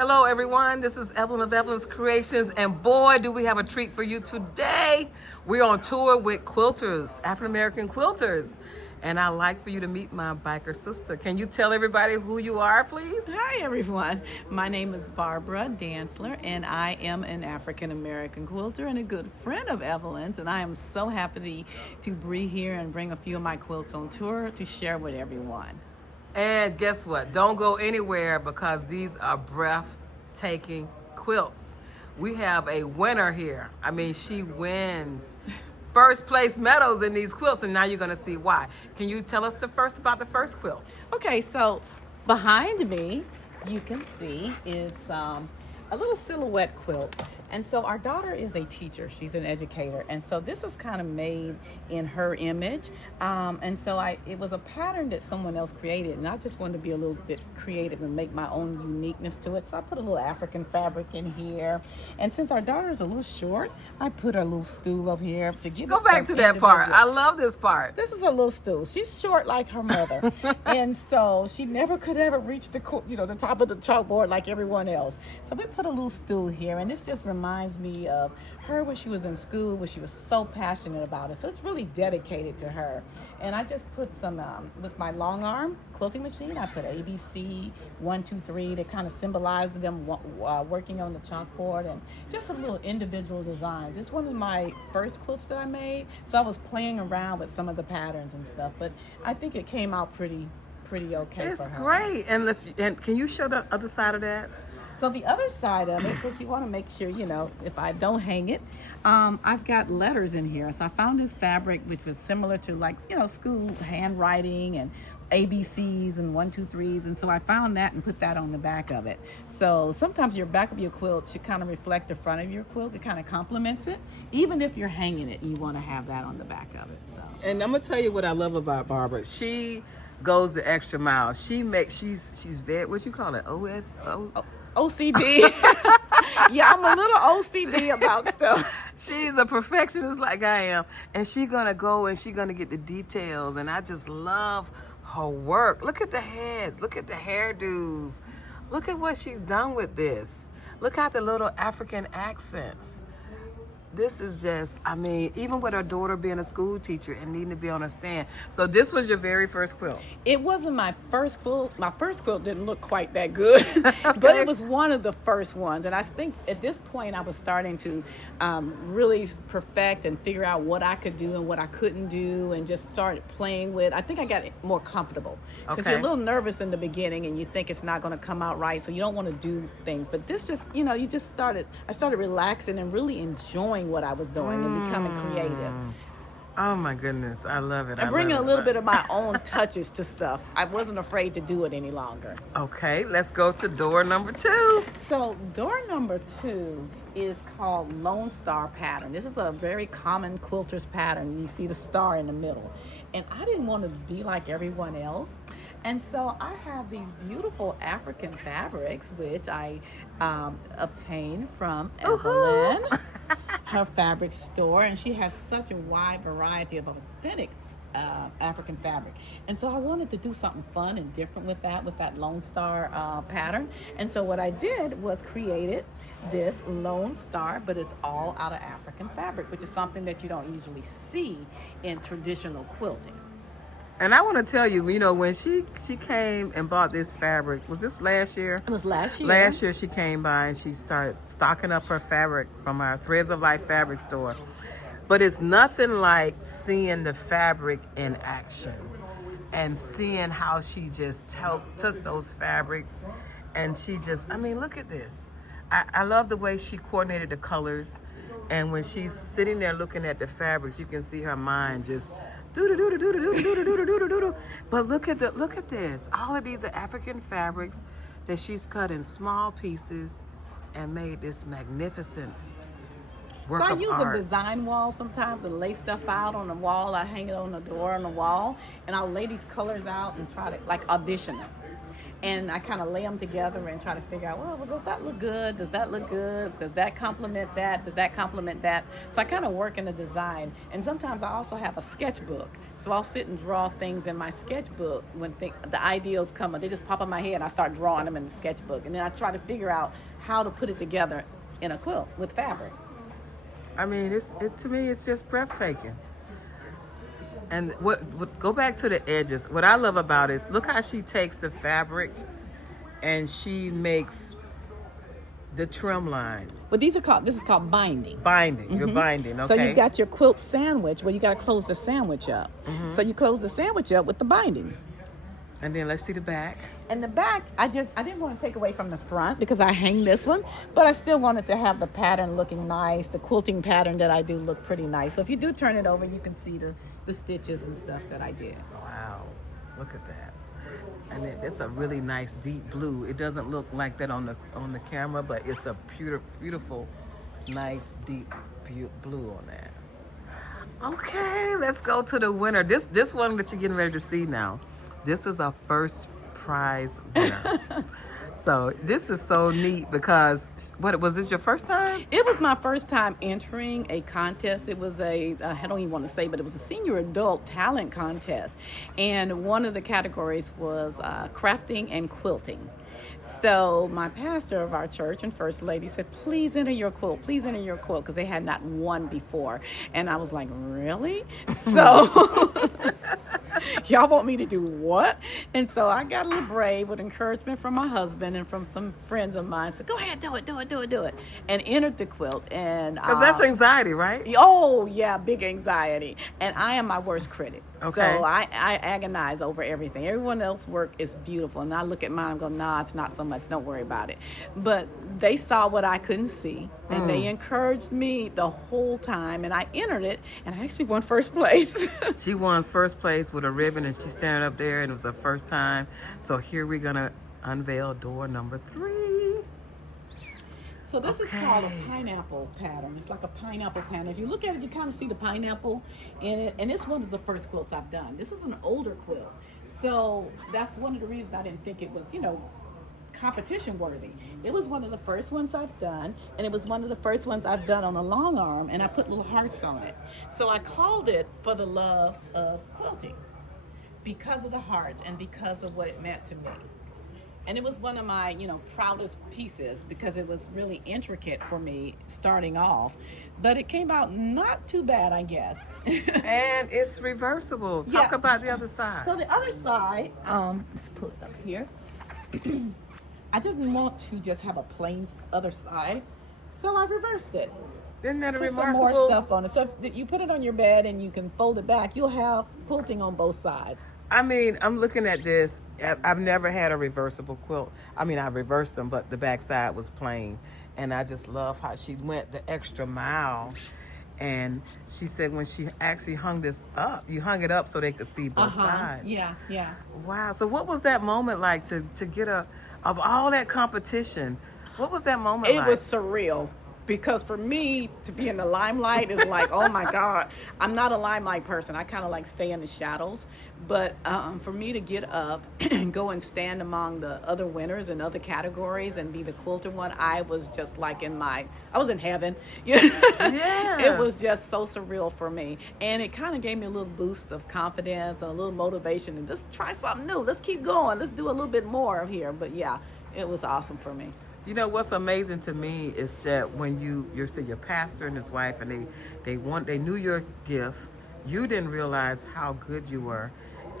Hello, everyone. This is Evelyn of Evelyn's Creations, and boy, do we have a treat for you today. We're on tour with quilters, African American quilters, and I'd like for you to meet my biker sister. Can you tell everybody who you are, please? Hi, everyone. My name is Barbara Dantzler, and I am an African American quilter and a good friend of Evelyn's. And I am so happy to be here and bring a few of my quilts on tour to share with everyone. And guess what? Don't go anywhere because these are breathtaking quilts. We have a winner here. I mean, she wins first place medals in these quilts, and now you're going to see why. Can you tell us about the first quilt? Okay, so behind me, you can see it's a little silhouette quilt. And so our daughter is a teacher. She's an educator. And so this is kind of made in her image. And so it was a pattern that someone else created. And I just wanted to be a little bit creative and make my own uniqueness to it. So I put a little African fabric in here. And since our daughter is a little short, I put her little stool up here to give Go back to that part. I love this part. This is a little stool. She's short like her mother. And so she never could ever reach the top of the chalkboard like everyone else. So we put a little stool here. And this just reminds me of her when she was in school, when she was so passionate about it. So it's really dedicated to her. And I just put some, with my long arm quilting machine, I put ABC 1, 2, 3 to kind of symbolize them working on the chalkboard, and just some little individual designs. It's one of my first quilts that I made. So I was playing around with some of the patterns and stuff, but I think it came out pretty okay It's for her. great. And can you show the other side of that? So the other side of it, because you want to make sure, if I don't hang it, I've got letters in here. So I found this fabric, which was similar to school handwriting and ABCs and 1, 2, 3s. And so I found that and put that on the back of it. So sometimes your back of your quilt should kind of reflect the front of your quilt. It kind of complements it. Even if you're hanging it, you want to have that on the back of it. So. And I'm going to tell you what I love about Barbara. She goes the extra mile. She's very, what you call it? OCD. Yeah, I'm a little OCD about stuff. She's a perfectionist like I am, and she's gonna go and she's gonna get the details, and I just love her work. Look at the heads, look at the hairdos, look at what she's done with this. Look at the little African accents. This is just, even with her daughter being a school teacher and needing to be on a stand. So this was your very first quilt? It wasn't my first quilt. My first quilt didn't look quite that good, Okay. But it was one of the first ones. And I think at this point I was starting to really perfect and figure out what I could do and what I couldn't do, and just started playing with. I think I got more comfortable because Okay. you're a little nervous in the beginning and you think it's not going to come out right, so you don't want to do things. But this just, I started relaxing and really enjoying what I was doing and becoming creative. Oh my goodness, I love it. And bringing a little bit of my own touches to stuff. I wasn't afraid to do it any longer. Okay, let's go to door number 2. So door number 2 is called Lone Star pattern. This is a very common quilter's pattern. You see the star in the middle. And I didn't want to be like everyone else. And so I have these beautiful African fabrics, which I obtained from Evelyn, her fabric store. And she has such a wide variety of authentic African fabric. And so I wanted to do something fun and different with that Lone Star pattern. And so what I did was created this Lone Star, but it's all out of African fabric, which is something that you don't usually see in traditional quilting. And I want to tell you, when she came and bought this fabric, was this last year? It was last year. Last year she came by and she started stocking up her fabric from our Threads of Life fabric store. But it's nothing like seeing the fabric in action and seeing how she just took those fabrics and she just, look at this. I love the way she coordinated the colors. And when she's sitting there looking at the fabrics, you can see her mind just do. But look at this. All of these are African fabrics that she's cut in small pieces and made this magnificent work So I of use art. a design wall sometimes and lay stuff out on the wall. I hang it on the door on the wall, and I'll lay these colors out and try to audition them. And I kind of lay them together and try to figure out, well, does that look good? Does that look good? Does that complement that? Does that complement that? So I kind of work in the design. And sometimes I also have a sketchbook. So I'll sit and draw things in my sketchbook when the ideas come. They just pop in my head. I start drawing them in the sketchbook. And then I try to figure out how to put it together in a quilt with fabric. I mean, to me, it's just breathtaking. And what go back to the edges. What I love about it is look how she takes the fabric and she makes the trim line. But this is called binding. Binding. You're binding, okay. So you got your quilt sandwich where you got to close the sandwich up. So you close the sandwich up with the binding. And then let's see the back. And the back, I didn't want to take away from the front because I hang this one, but I still wanted to have the pattern looking nice. The quilting pattern that I do look pretty nice. So if you do turn it over, you can see the stitches and stuff that I did. Wow, look at that. And it's a really nice deep blue. It doesn't look like that on the camera, but it's a beautiful, nice deep blue on that. Okay, let's go to the winner. This one that you're getting ready to see now. This is our first prize winner. So this is so neat because, was this your first time? It was my first time entering a contest. It was I don't even want to say, but it was a senior adult talent contest. And one of the categories was crafting and quilting. So my pastor of our church and first lady said, please enter your quilt, because they had not won before. And I was like, really? So y'all want me to do what? And so I got a little brave with encouragement from my husband and from some friends of mine. Said, go ahead, do it. And entered the quilt. And because that's anxiety, right? Oh, yeah, big anxiety. And I am my worst critic. Okay. So I agonize over everything. Everyone else's work is beautiful. And I look at mine and go, nah, it's not so much. Don't worry about it. But they saw what I couldn't see. And they encouraged me the whole time. And I entered it. And I actually won first place. She won first place with a ribbon. And she's standing up there. And it was her first time. So here we're going to unveil door number 3. So this is called a pineapple pattern. It's like a pineapple pattern. If you look at it, you kind of see the pineapple in it. And it's one of the first quilts I've done. This is an older quilt. So that's one of the reasons I didn't think it was, competition worthy. It was one of the first ones I've done. And it was one of the first ones I've done on a long arm. And I put little hearts on it. So I called it For the Love of Quilting because of the hearts and because of what it meant to me. And it was one of my, proudest pieces because it was really intricate for me starting off. But it came out not too bad, I guess. And it's reversible. Talk about the other side. So the other side, let's put it up here. I didn't want to just have a plain other side, so I reversed it. Isn't that a Put remarkable? some more stuff on it. So if you put it on your bed and you can fold it back, you'll have quilting on both sides. I mean, I'm looking at this. I've never had a reversible quilt. I mean, I reversed them, but the back side was plain. And I just love how she went the extra mile. And she said when she actually hung this up, you hung it up so they could see both sides. Yeah. Wow. So what was that moment like to get of all that competition? What was that moment like? It was surreal. Because for me, to be in the limelight is like, oh my God. I'm not a limelight person. I kind of like stay in the shadows. But for me to get up and go and stand among the other winners in other categories and be the quilter one, I was just like I was in heaven. Yes. It was just so surreal for me. And it kind of gave me a little boost of confidence and a little motivation and just try something new. Let's keep going. Let's do a little bit more here. But yeah, it was awesome for me. You know what's amazing to me is that when your pastor and his wife and they knew your gift, you didn't realize how good you were,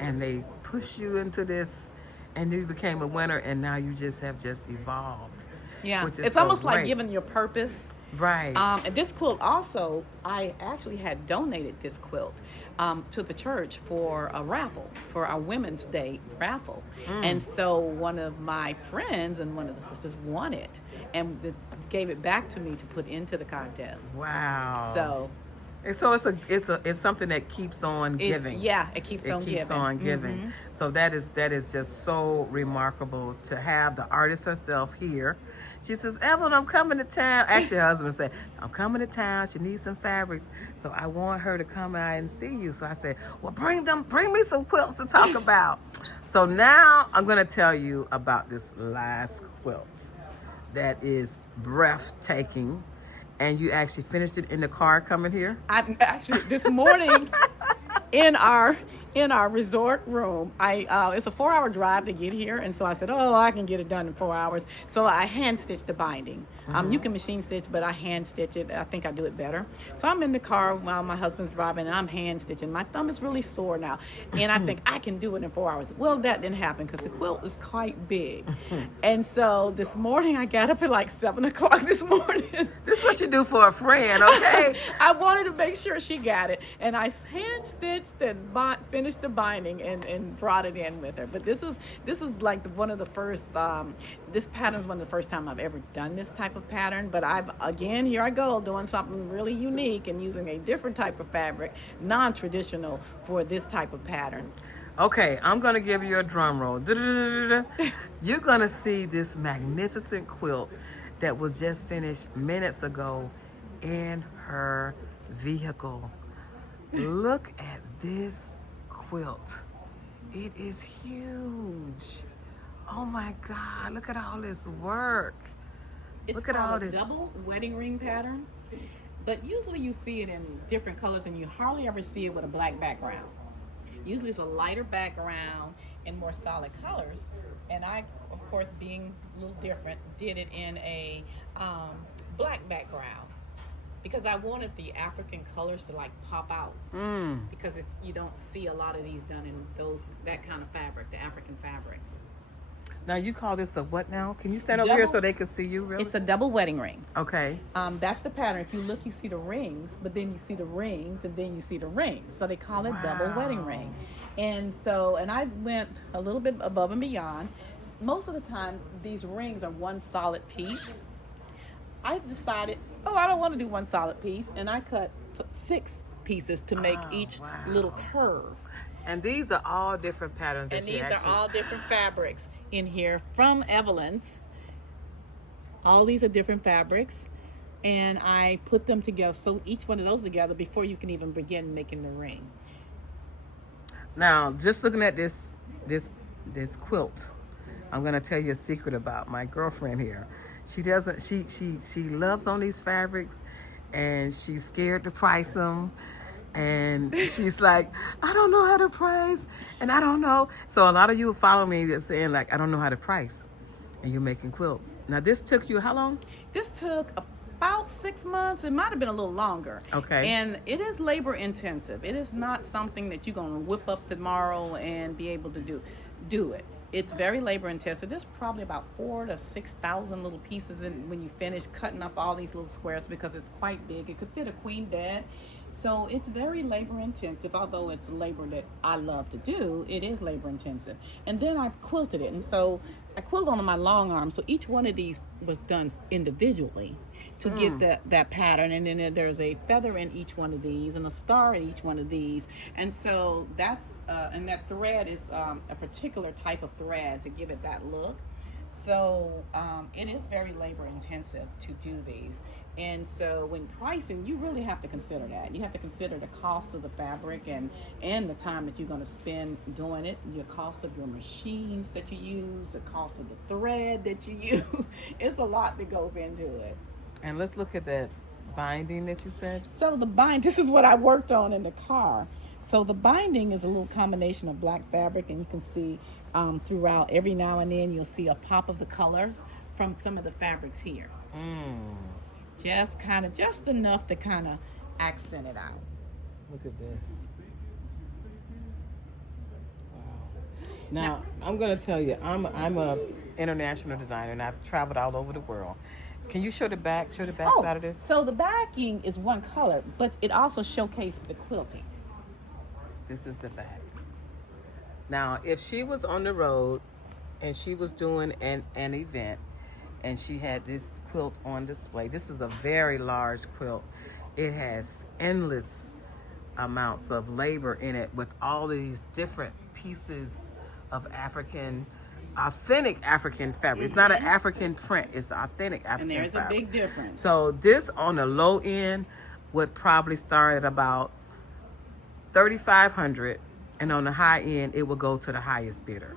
and they pushed you into this, and you became a winner, and now you have evolved. Yeah, which is it's so almost great. like giving your purpose. Right. And this quilt also, I actually had donated this quilt to the church for a raffle, for our Women's Day raffle. And so one of my friends and one of the sisters won it and gave it back to me to put into the contest. Wow. So And so it's something that keeps on giving. It keeps It on keeps giving. on giving. So that is just so remarkable to have the artist herself here. She says, Evelyn, I'm coming to town. Actually, her husband said, I'm coming to town. She needs some fabrics. So I want her to come out and see you. So I said, well, bring me some quilts to talk about. So now I'm going to tell you about this last quilt that is breathtaking. And you actually finished it in the car coming here? I actually this morning in our resort room. It's a 4-hour drive to get here, and so I said, "Oh, I can get it done in 4 hours." So I hand stitched the binding. You can machine stitch, but I hand stitch it. I think I do it better. So I'm in the car while my husband's driving, and I'm hand stitching. My thumb is really sore now, and I think I can do it in 4 hours. Well, that didn't happen because the quilt is quite big, and so this morning I got up at like 7 o'clock this morning. This is what you do for a friend, okay? I wanted to make sure she got it, and I hand stitched and finished the binding and brought it in with her. But this is like one of the first. This pattern is one of the first time I've ever done this type of pattern. But here I go doing something really unique and using a different type of fabric, non-traditional for this type of pattern. Okay, I'm gonna give you a drum roll. You're gonna see this magnificent quilt that was just finished minutes ago in her vehicle. Look at this quilt. It is huge. Oh my God, look at all this work. Look at all this double wedding ring pattern, but usually you see it in different colors and you hardly ever see it with a black background. Usually it's a lighter background and more solid colors. And I, of course, being a little different, did it in a black background because I wanted the African colors to like pop out. Because you don't see a lot of these done in that kind of fabric, the African fabrics. Now you call this a what now? Can you stand over here so they can see you really? It's a double wedding ring. Okay. That's the pattern. If you look, you see the rings, but then you see the rings, and then you see the rings. So they call it double wedding ring. And I went a little bit above and beyond. Most of the time, these rings are one solid piece. I decided, I don't want to do one solid piece, and I cut 6 pieces to make each little curve. And these are all different patterns. And these are all different fabrics in here from Evelyn's. All these are different fabrics. And I put them together, so each one of those together before you can even begin making the ring. Now, just looking at this quilt, I'm gonna tell you a secret about my girlfriend here. She loves on these fabrics, and she's scared to price them. And she's like, I don't know how to price, and I don't know. So a lot of you follow me that's saying like, I don't know how to price, and you're making quilts. Now this took you how long? This took about 6 months. It might have been a little longer. Okay. And it is labor intensive. It is not something that you're gonna whip up tomorrow and be able to do it. It's very labor intensive. There's probably about 4,000 to 6,000 little pieces in when you finish cutting up all these little squares because it's quite big. It could fit a queen bed. So it's very labor intensive, although it's labor that I love to do. It is labor intensive. And then I quilted it. And so I quilted on my long arm. So each one of these was done individually to get that pattern. And then there's a feather in each one of these and a star in each one of these. And so that's, and that thread is a particular type of thread to give it that look. So it is very labor intensive to do these. And so when pricing, you really have to consider that. You have to consider the cost of the fabric and the time that you're going to spend doing it, your cost of your machines that you use, the cost of the thread that you use. It's a lot that goes into it. And let's look at that binding that you said. So this is what I worked on in the car. So the binding is a little combination of black fabric, and you can see throughout every now and then you'll see a pop of the colors from some of the fabrics here. Just enough to kind of accent it out. Look at this. Wow. Now I'm going to tell you, I'm a international designer, and I've traveled all over the world. Can you show the back side of this? So the backing is one color, but it also showcases the quilting. This is the back. Now, if she was on the road and she was doing an event and she had this quilt on display, this is a very large quilt. It has endless amounts of labor in it with all these different pieces of authentic African fabric. It's not an African print, it's authentic African And there's fabric. a big difference. So this on the low end would probably start at about 3,500, and on the high end it will go to the highest bidder.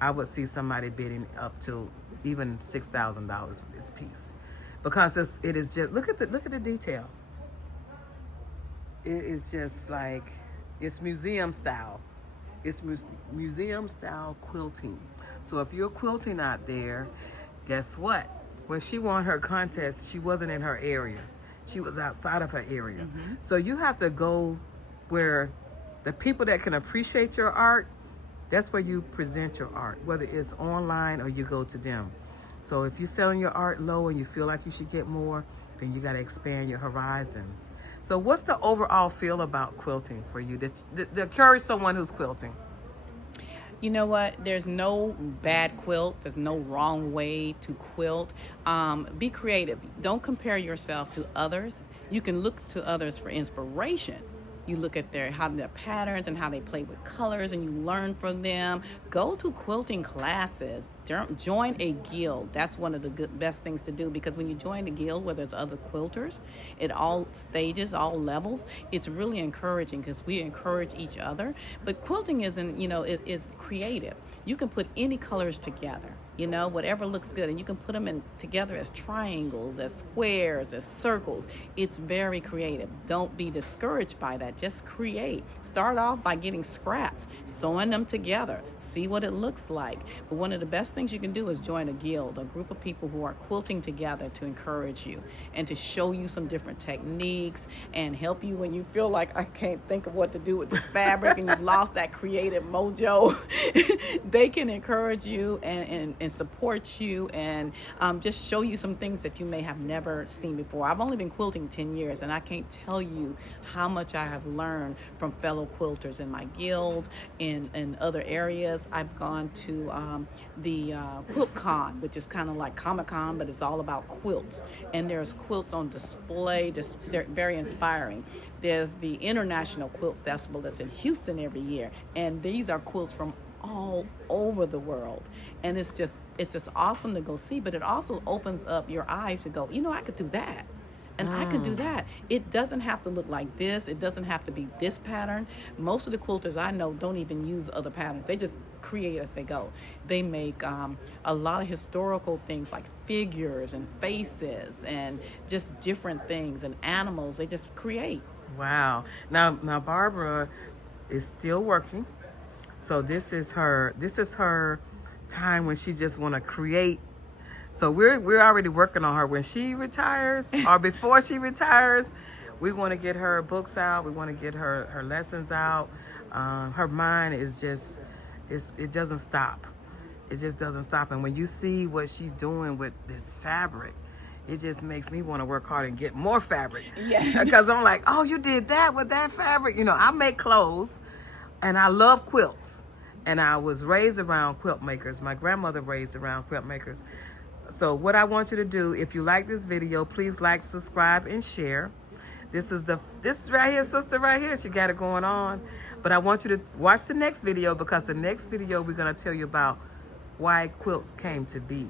I would see somebody bidding up to even $6,000 for this piece, because it is just look at the detail. It is just like, it's museum style. It's museum style quilting. So if you're quilting out there, guess what? When she won her contest, she wasn't in her area. She was outside of her area. Mm-hmm. So you have to go where the people that can appreciate your art, that's where you present your art, whether it's online or you go to them. So if you're selling your art low and you feel like you should get more, then you got to expand your horizons. So what's the overall feel about quilting for you that encourage someone who's quilting? You know what? There's no bad quilt. There's no wrong way to quilt. Be creative. Don't compare yourself to others. You can look to others for inspiration. You look at their patterns and how they play with colors, and you learn from them. Go to quilting classes. Join a guild. That's one of the best things to do, because when you join a guild, whether it's other quilters at all stages, all levels, it's really encouraging because we encourage each other. But quilting isn't, it is creative. You can put any colors together. Whatever looks good, and you can put them together as triangles, as squares, as circles. It's very creative. Don't be discouraged by that. Just create. Start off by getting scraps, sewing them together, see what it looks like. But one of the best things you can do is join a guild, a group of people who are quilting together to encourage you and to show you some different techniques and help you when you feel like, I can't think of what to do with this fabric and you've lost that creative mojo. They can encourage you and support you and just show you some things that you may have never seen before. I've only been quilting 10 years, and I can't tell you how much I have learned from fellow quilters in my guild, in other areas. I've gone to the Quilt Con, which is kind of like Comic-Con, but it's all about quilts. And there's quilts on display. They're very inspiring. There's the International Quilt Festival that's in Houston every year, and these are quilts from all over the world, and it's just awesome to go see. But it also opens up your eyes to go, I could do that, and I could do that. It doesn't have to look like this. It doesn't have to be this pattern. Most of the quilters I know don't even use other patterns. They just create as they go. They make a lot of historical things like figures and faces and just different things and animals. They just create. Wow. Now Barbara is still working. So this is her time when she just want to create. So we're already working on her when she retires or before she retires. We want to get her books out. We want to get her lessons out. Her mind is just, it doesn't stop. It just doesn't stop. And when you see what she's doing with this fabric, it just makes me want to work hard and get more fabric. Yeah. Because I'm like, oh, you did that with that fabric. I make clothes. And I love quilts, and I was raised around quilt makers. My grandmother raised around quilt makers. So what I want you to do, if you like this video, please like, subscribe, and share. This right here, sister right here, she got it going on. But I want you to watch the next video, because the next video we're going to tell you about why quilts came to be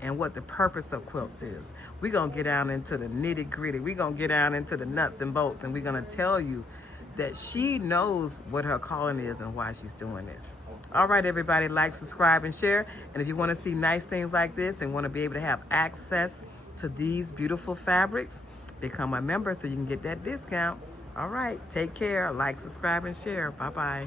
and what the purpose of quilts is. We're going to get down into the nitty gritty. We're going to get down into the nuts and bolts, and we're going to tell you that she knows what her calling is and why she's doing this. All right, everybody, like, subscribe, and share. And if you want to see nice things like this and want to be able to have access to these beautiful fabrics, become a member so you can get that discount. All right, take care. Like, subscribe, and share. Bye-bye.